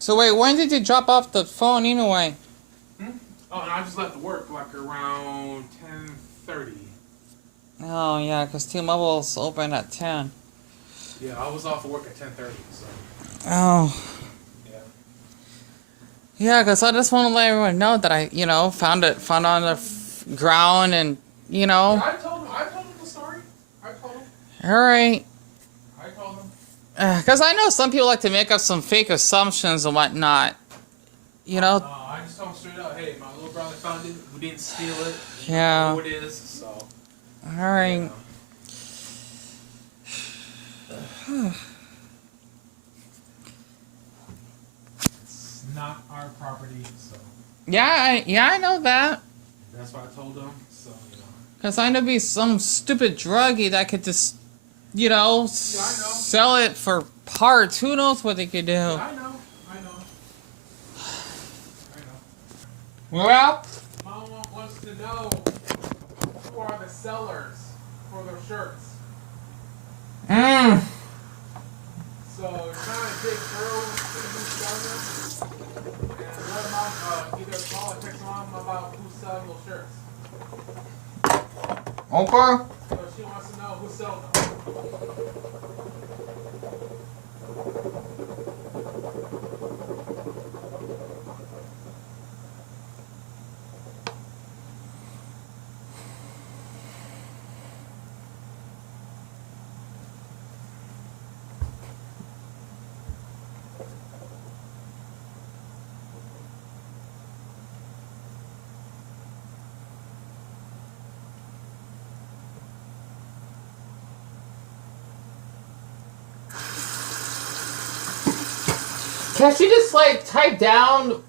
So wait, when did you drop off the phone anyway? Hmm? Oh, and I just left work like around 10:30. Oh yeah, because T-Mobile's open at 10. Yeah, I was off of work at 10:30. So Oh. yeah. Yeah, because I just want to let everyone know that I, found on the ground and, Yeah, I told him the story. I told him. Alright. I told him. Because I know some people like to make up some fake assumptions and whatnot. You know? No, I just told him straight up, hey, my little brother found it. We didn't steal it. We Yeah. know who it is, so. Alright. It's not our property, so. Yeah, I know that. That's what I told him, so, Because I know be some stupid druggie that could just, sell it for parts. Who knows what they could do? Yeah, I know. Well, Mom wants to know who are the sellers for their shirts. So trying to dig through who's selling them and let them either call or text mom about who's selling those shirts. okay. So she wants to know who's selling them. Can she just type down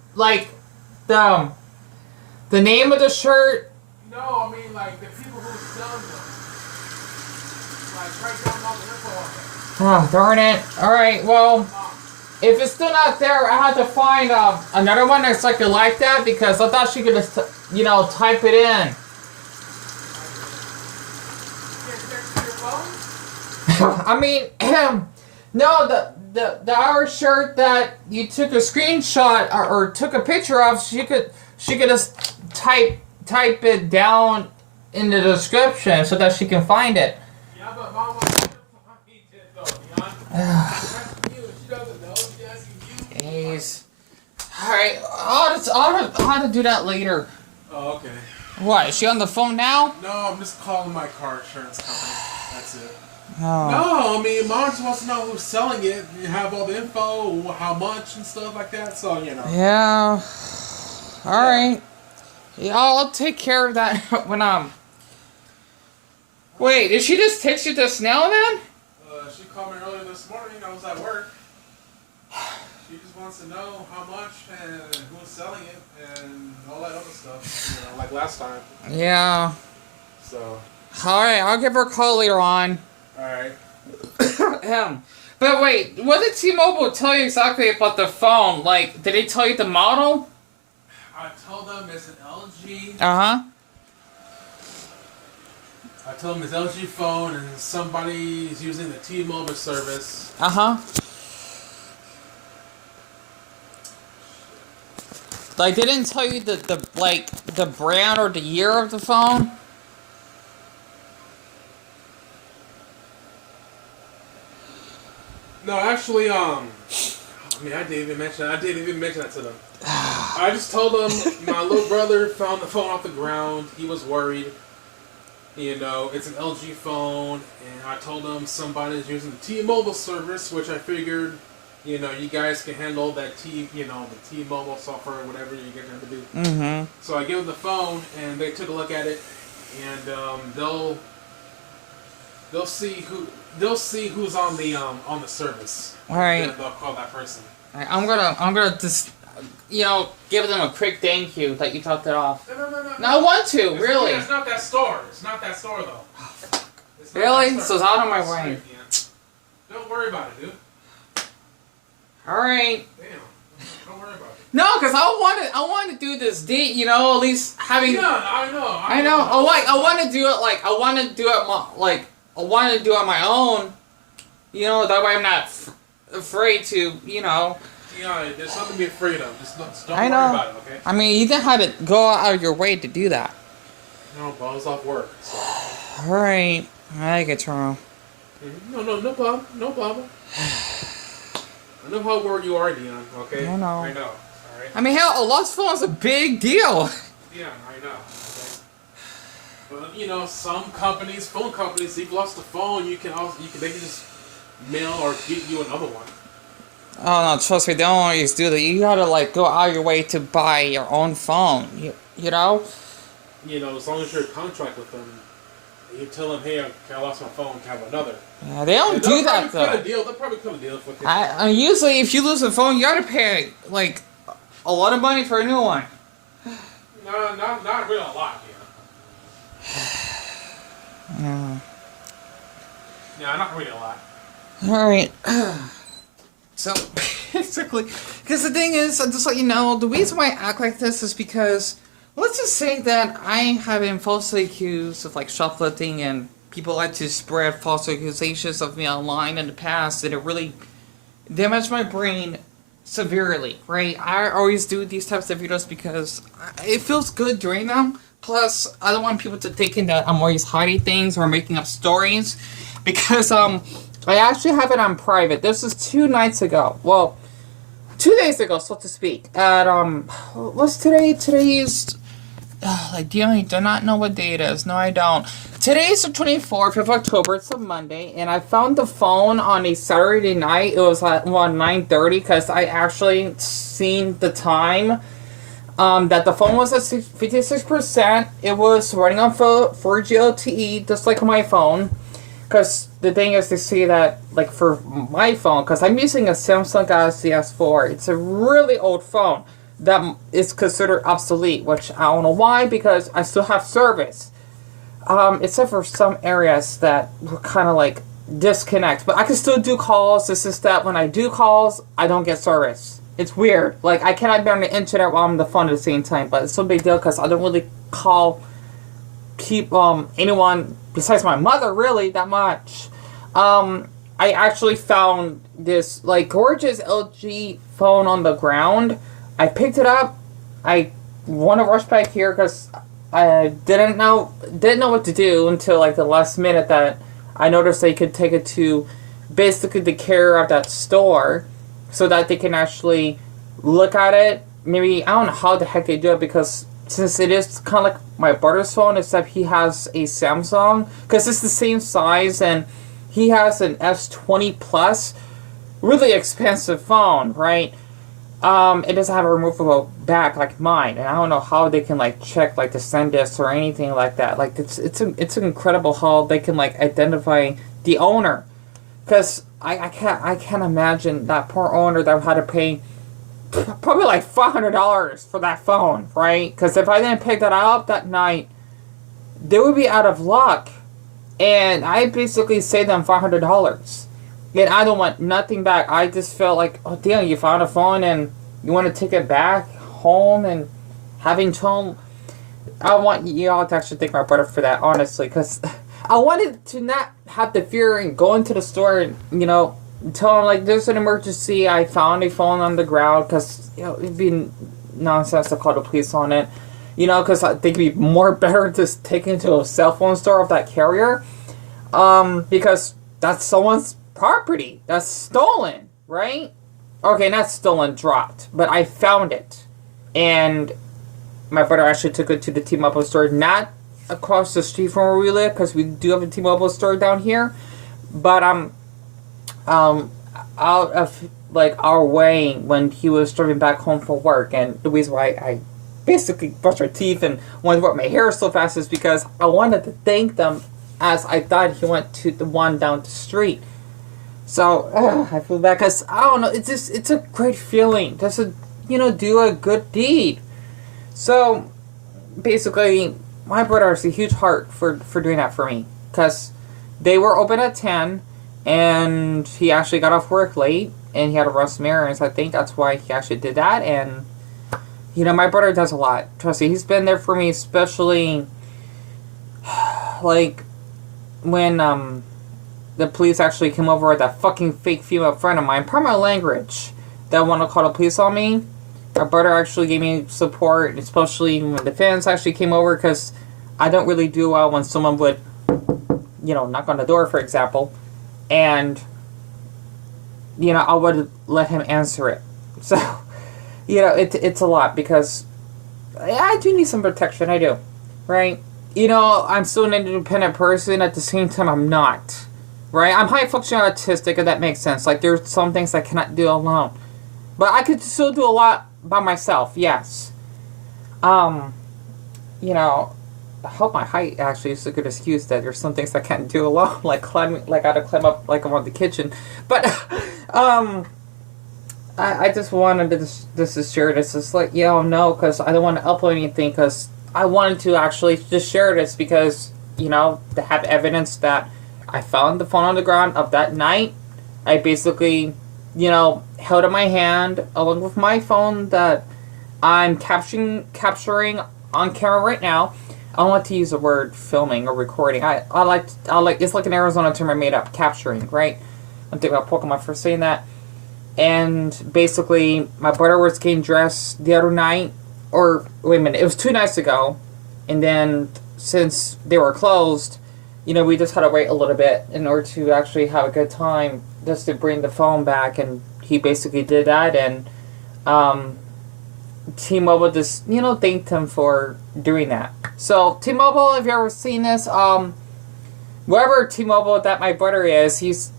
the name of the shirt? No, I mean like the people who sell them. Like write down all the info on Oh, them. darn it. Alright, well, if it's still not there, I have to find another one that's like that because I thought she could just, type it in. I mean, no, the our shirt that you took a screenshot or took a picture of, she could just type it down in the description so that she can find it. Yeah, but Mom wants to find it though, Leon. She's asking you, she doesn't know. She's asking you. Jeez. Alright, I'll have to do that later. Oh, okay. What, is she on the phone now? No, I'm just calling my car insurance company. That's it. Oh. No, I mean, Mom just wants to know who's selling it. You have all the info, how much and stuff like that. So, Yeah. Alright. Yeah, I'll take care of that when Wait, did she just text you just now then? She called me earlier this morning. I was at work. She just wants to know how much and who's selling it and all that other stuff. Like last time. Yeah. So. Alright, I'll give her a call later on. Alright. But wait, what did T-Mobile tell you exactly about the phone? Like, did they tell you the model? I told them it's an LG. Uh-huh. I told them it's LG phone and somebody's using the T-Mobile service. Uh-huh. Like, they didn't tell you the brand or the year of the phone? No, actually, I didn't even mention that to them. I just told them my little brother found the phone off the ground. He was worried. It's an LG phone, and I told them somebody's using the T-Mobile service, which I figured, you guys can handle that the T-Mobile software, whatever you get them to do. Mm-hmm. So I gave them the phone, and they took a look at it, and they'll see who's on the service. All right. And they'll call that person. All right, I'm gonna just give them a quick thank you that you topped it off. No. I want to, really. It's not that store. It's not that store though. It's not Really? that So store. it's out of my way. Don't worry about it, dude. All right. Damn. Don't worry about it. No, because I want to do this date. At least having. Yeah, I know. I know. I want to do it I want to do it I want to do it on my own. That way I'm not afraid to Yeah, there's nothing to be afraid of. Just don't I worry know. about it, okay? I mean, you didn't have to go out of your way to do that. No, but I was off work, so. Alright. I get you wrong. No problem. No problem. I know how worried you are, Dion, okay? I know. I know, alright? I mean, hell, a lost phone is a big deal. Yeah, I know. Okay? But some companies, phone companies, if you've lost a phone, they can just mail or get you another one. Oh no, trust me, they don't always do that. You gotta like go out of your way to buy your own phone. You know? As long as you're in contract with them, you tell them, hey, I lost my phone, can I have another? Yeah, they don't do that though. They'll probably cut a deal with you. I usually, if you lose a phone, you gotta pay like a lot of money for a new one. No, not really a lot, Yeah. Yeah, not really a lot. Alright. So, basically, because the thing is, just let you know, the reason why I act like this is because, let's just say that I have been falsely accused of, like, shoplifting, and people like to spread false accusations of me online in the past, and it really damaged my brain severely, right? I always do these types of videos because it feels good doing them. Plus, I don't want people to thinking that I'm always hiding things or making up stories, because, I actually have it on private. This is 2 nights ago. Well, 2 days ago, so to speak. At, what's today? Today is, like, do not know what day it is. No, I don't. Today is the 24th of October. It's a Monday. And I found the phone on a Saturday night. It was at, 9:30, because I actually seen the time. That the phone was at 56%. It was running on 4G LTE, just like my phone. Because the thing is, they see that, like, for my phone, because I'm using a Samsung Galaxy S4, it's a really old phone that is considered obsolete, which I don't know why, because I still have service. Except for some areas that were kind of, like, disconnect. But I can still do calls. It's just that when I do calls, I don't get service. It's weird. Like, I cannot be on the internet while I'm on the phone at the same time, but it's no big deal, because I don't really keep anyone besides my mother really that much. I actually found this like gorgeous LG phone on the ground. I picked it up. I want to rush back here because I didn't know what to do until like the last minute that I noticed they could take it to basically the care of that store so that they can actually look at it. Maybe I don't know how the heck they do it, because since it is kind of like my brother's phone, except he has a Samsung, because it's the same size, and he has an S20 Plus, really expensive phone, right? It doesn't have a removable back like mine, and I don't know how they can like check like the SanDisk or anything like that. Like it's incredible how they can like identify the owner, because I can't imagine that poor owner that had to pay probably like $500 for that phone, right? Because if I didn't pick that up that night, they would be out of luck. And I basically saved them $500. And I don't want nothing back. I just felt like, oh damn, you found a phone and you want to take it back home and having to. I want y'all to actually thank my brother for that, honestly, because I wanted to not have the fear and go into the store and, tell them, like, there's an emergency, I found a phone on the ground, because, it'd be nonsense to call the police on it, because I think it'd be more better just taking it to a cell phone store of that carrier, because that's someone's property, that's stolen, right? Okay, not stolen, dropped, but I found it, and my brother actually took it to the T-Mobile store, not across the street from where we live, because we do have a T-Mobile store down here, but, out of like our way when he was driving back home from work, and the reason why I basically brushed my teeth and wanted to work my hair so fast is because I wanted to thank them, as I thought he went to the one down the street. So I feel bad because I don't know. It's a great feeling just to do a good deed. So basically, my brother has a huge heart for doing that for me, because they were open at 10. And he actually got off work late, and he had to run some errands. I think that's why he actually did that. And, my brother does a lot. Trust me, he's been there for me, especially, like, when, the police actually came over with that fucking fake female friend of mine. Pardon my language. that want to call the police on me. My brother actually gave me support, especially when the fans actually came over, because I don't really do well when someone would, knock on the door, for example, and, I would let him answer it. So, it's a lot, because I do need some protection, I do, right? I'm still an independent person, at the same time, I'm not, right? I'm high functioning autistic, if that makes sense. Like, there's some things I cannot do alone. But I could still do a lot by myself, yes. I hope my height actually is a good excuse that there's some things I can't do alone, like climbing, like I gotta climb up, like I'm on the kitchen. But, I just wanted to share this. It's like, no, because I don't want to upload anything, because I wanted to actually just share this, because, to have evidence that I found the phone on the ground of that night. I basically, held in my hand, along with my phone that I'm capturing on camera right now. I don't like to use the word filming or recording. I like, it's like an Arizona term I made up, capturing, right? I'm thinking about Pokemon for saying that. And basically, my brother was getting dressed the other night, or, wait a minute, it was 2 nights ago, and then, since they were closed, we just had to wait a little bit in order to actually have a good time, just to bring the phone back, and he basically did that, and, T-Mobile just, thanked him for doing that. So, T-Mobile, if you've ever seen this, wherever T-Mobile that my brother is, he's,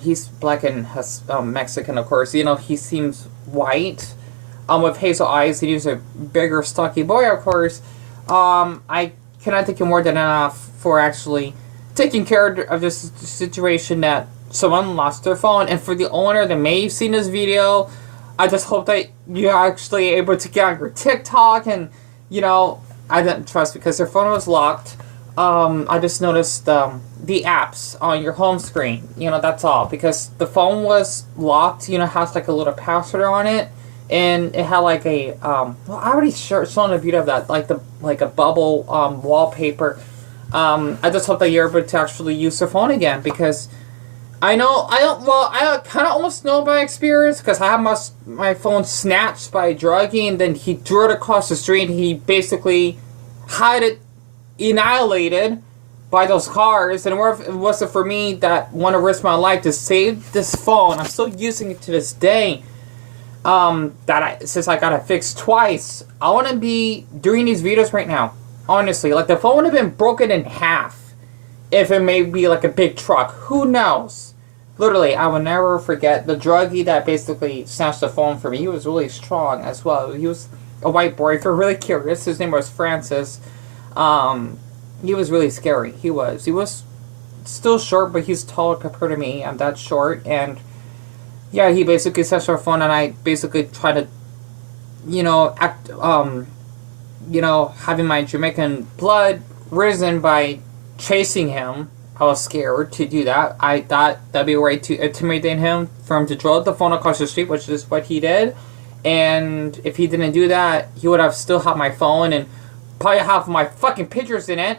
he's black and has, Mexican, of course. He seems white, with hazel eyes. He's a bigger, stocky boy, of course. I cannot thank you more than enough for actually taking care of this situation that someone lost their phone. And for the owner that may have seen this video, I just hope that you're actually able to get on your TikTok. And, I didn't trust, because their phone was locked. I just noticed the apps on your home screen. That's all. Because the phone was locked, has like a little password on it. And it had like a, I already shown a video of that, like a bubble wallpaper. I just hope that you're able to actually use your phone again, because I kind of almost know by experience, because I had my phone snatched by a druggie, and then he threw it across the street, and he basically had it annihilated by those cars. And if it wasn't for me that want to risk my life to save this phone, I'm still using it to this day, since I got it fixed twice, I wouldn't be doing these videos right now. Honestly, like, the phone would have been broken in half if it may be like a big truck. Who knows? Literally, I will never forget the druggie that basically snatched the phone from me. He was really strong as well. He was a white boy. If you're really curious, his name was Francis. He was really scary. He was still short, but he's tall compared to me. I'm that short, and yeah, he basically snatched our phone, and I basically tried to, having my Jamaican blood risen by chasing him. I was scared to do that. I thought that'd be a way to intimidate him for him to throw the phone across the street, which is what he did. And if he didn't do that, he would have still had my phone and probably have my fucking pictures in it,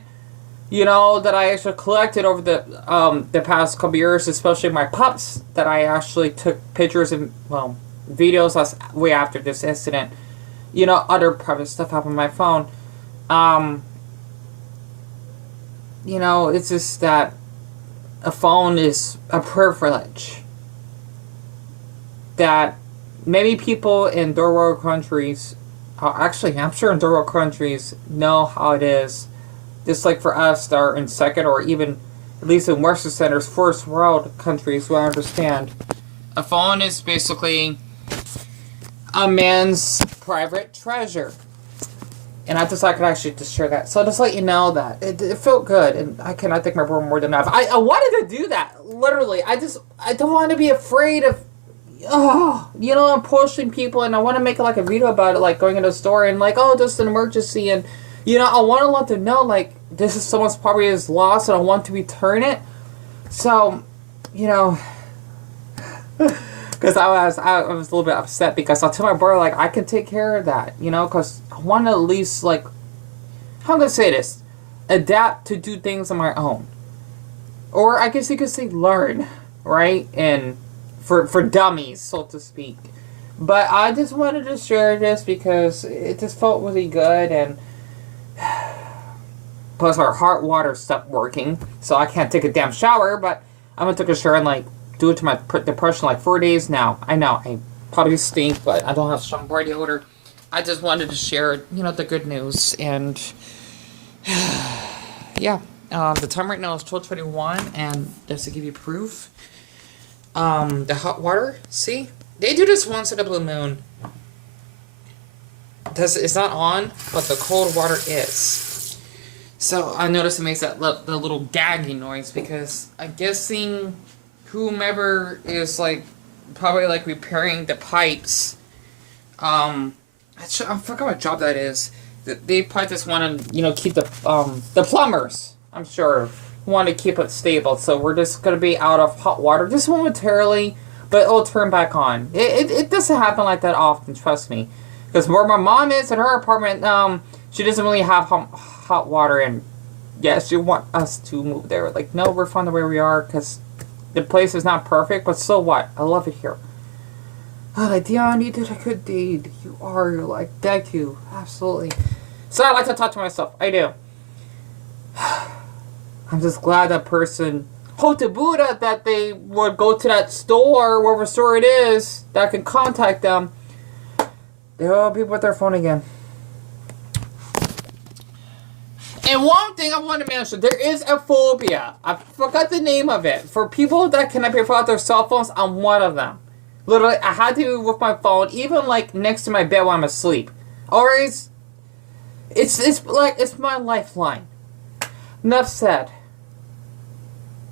that I actually collected over the past couple years, especially my pups that I actually took pictures and, videos. That's way after this incident. Other private stuff happened on my phone. It's just that a phone is a privilege that maybe people in third world countries, actually, I'm sure in third world countries, know how it is. Just like for us that are in second, or even, at least in Western centers, first world countries, where I understand. A phone is basically a man's private treasure. And I just, I could actually just share that. So just let you know that. It felt good, and I cannot thank my brother more than enough. I wanted to do that, literally. I don't want to be afraid of, I'm pushing people, and I want to make like a video about it, like going into a store and like, just an emergency, and, I want to let them know, like, this is someone's property is lost, and I want to return it. So, because I was a little bit upset, because I'll tell my brother, like, I can take care of that, because I want to at least, like, how am I going to say this? Adapt to do things on my own. Or I guess you could say learn, right? And for dummies, so to speak. But I just wanted to share this because it just felt really good, and plus our hot water stopped working, so I can't take a damn shower. But I'm gonna take a shower and like do it to my depression like 4 days now. I know I probably stink, but I don't have strong body odor. I just wanted to share, the good news, and yeah. The time right now is 12:21, and just to give you proof, the hot water, see? They do this once in a blue moon. It's not on, but the cold water is. So I noticed it makes that the little gagging noise, because I'm guessing whomever is probably repairing the pipes. I forgot what job that is. They probably just want to keep the plumbers, I'm sure, want to keep it stable. So we're just gonna be out of hot water just momentarily, but it'll turn back on. It doesn't happen like that often, trust me. Because where my mom is in her apartment, she doesn't really have hot water, and yes, she want us to move there. Like, no, we're fine the way we are, because the place is not perfect, but so what? I love it here. Dion, you did a good deed. You are. You're like, thank you. Absolutely. So I like to talk to myself. I do. I'm just glad that person, hope to Buddha, that they would go to that store, wherever store it is, that can contact them. They'll be with their phone again. And one thing I want to mention, there is a phobia. I forgot the name of it. For people that cannot be without their cell phones, I'm one of them. Literally, I had to be with my phone, even next to my bed while I'm asleep. Always, it's my lifeline. Enough said.